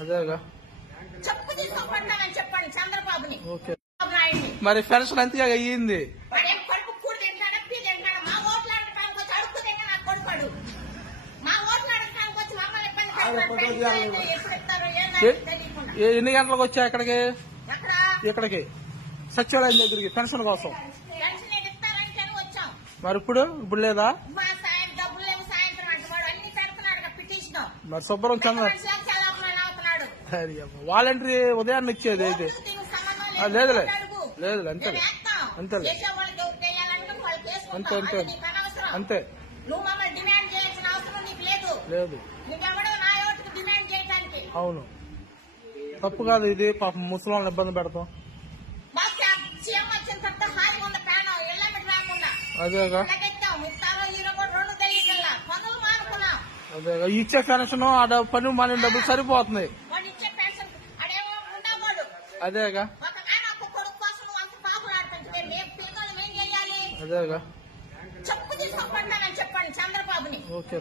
అదేగా చెప్పు తీసుకోబడ్డానని చెప్పండి చంద్రబాబుని. ఓకే. నాయుడిని మరి పెన్షన్ అంతగా అయ్యింది. వాడేం కడుపు కూడి తింటాడా పీ తింటాడా? మా ఓట్లు అడగడానికి వచ్చి అడుగు తిన్నా నాకు కొడుకాడు. మా ఓట్లు అడగడానికి వచ్చి మమ్మల్ని ఇబ్బంది పెడతారు. ఎప్పుడు ఇస్తారో తెలియకుండా. ఎన్ని గంటలకు వచ్చా ఇక్కడికి? ఎక్కడ ఇక్కడికి సచివాలయం దగ్గరికి పెన్షన్ కోసం. పెన్షన్ ఇస్తారంటేనే వచ్చాం. మరి ఇప్పుడు లేదా? మా డబ్బులు లేవు సాయంత్రం అంటే వాడు అన్ని పెడుతున్నాడు పిటిషన్. మరి శుభ్రం చంద్ర అవుతున్నాడు. వాలంటరీ ఉదయాన్నే ఇచ్చేది అయితే లేదులే లేదు అంతే అంతే అంతే అంతే అంతే నువ్వు మమ్మల్ని డిమాండ్ చేయాల్సిన అవసరం నీకు లేదు. లేదు నువ్వెవడో నా ఓటుకు డిమాండ్ చేయడానికి. అవును తప్పు కాదు ఇది. పాపం ముసలాళ్ళని ఇబ్బంది పెడతాం. సీఎం వచ్చిన తర్వాత హాయిగా ఉన్న ప్రాణం ఎల్లమిటి రాకుండా అదేగా ఇస్తారో ఈరో కూడా రెండు తెలియజల్లా పనులు మానుకున్నాం. అదేగా ఇచ్చే పెన్షన్ ఆ పని మన డబ్బులు సరిపోతున్నాయి. వాడు ఇచ్చే పెన్షన్ అడేమో ఉండవాడు. అదేగా ఒక కొడుకు కోసం నువ్వు అంత పాపలు ఆడిపించే మేము పిల్లలు ఏం చెయ్యాలి? అదేగా చెప్పు తీసుకోబడ్డానని చెప్పండి చంద్రబాబుని. ఓకే.